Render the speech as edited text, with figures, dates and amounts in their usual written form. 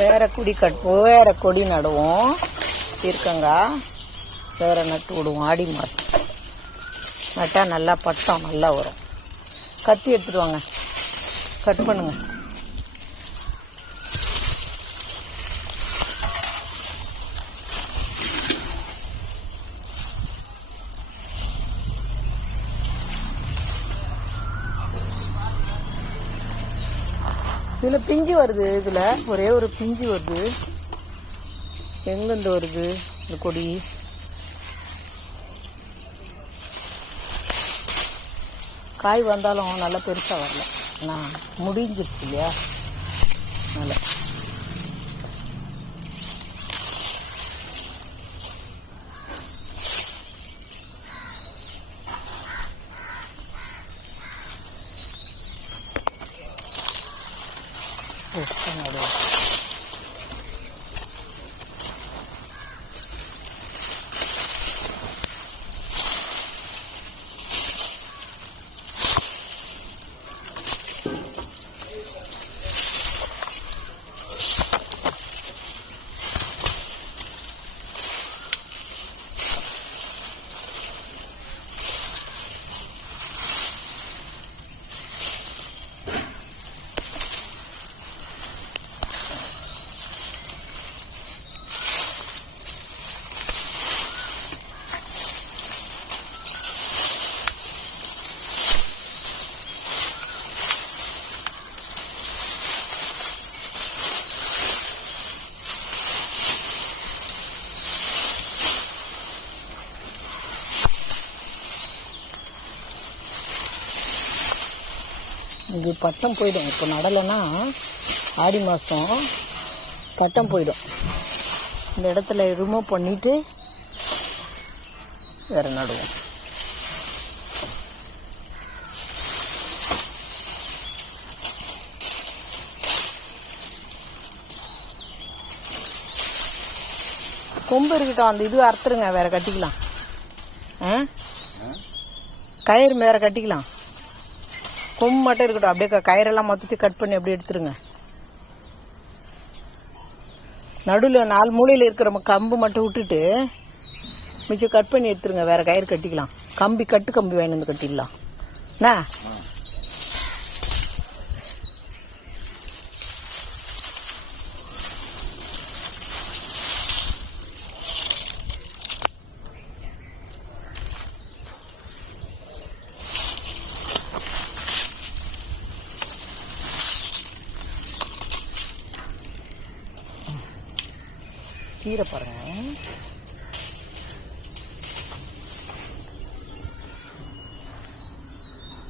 வேற கொடி நடுவோம். இருக்கங்காய் வேற நட்டு விடுவோம். ஆடி மாதம் நட்டால் நல்லா பட்டம் நல்லா வரும். கத்தி எடுத்துட்டு வாங்க, கட் பண்ணுங்க. இதில் பிஞ்சு வருது. இதில் ஒரே ஒரு பிஞ்சு வருது. எங்கேருந்து வருது இந்த கொடி? காய் வந்தாலும் நல்லா பெருசாக வரல. நான் முடிஞ்சிருச்சு இல்லையா, நல்லா நடுவோம். இது பட்டம் போயிடும். இப்போ நடலைன்னா ஆடி மாதம் பட்டம் போயிடும். இந்த இடத்துல ரிமூவ் பண்ணிவிட்டு வேறு நடுவோம். கொம்பு இருக்கட்டும், அந்த இது அறுத்துருங்க, வேறு கட்டிக்கலாம். கயிறு வேறு கட்டிக்கலாம். கொம்பு மட்டும் இருக்கட்டும். அப்படியே கயிறெல்லாம் மொத்தத்தையும் கட் பண்ணி அப்படியே எடுத்துருங்க. நடுவில் 4 மூலையில் இருக்கிற கம்பு மட்டும் விட்டுட்டு மிச்சம் கட் பண்ணி எடுத்துருங்க. வேற கயிறு கட்டிக்கலாம். கட்டு கம்பி வாங்கி வந்து கட்டிடலாம். என்ன கீரை பாருங்க.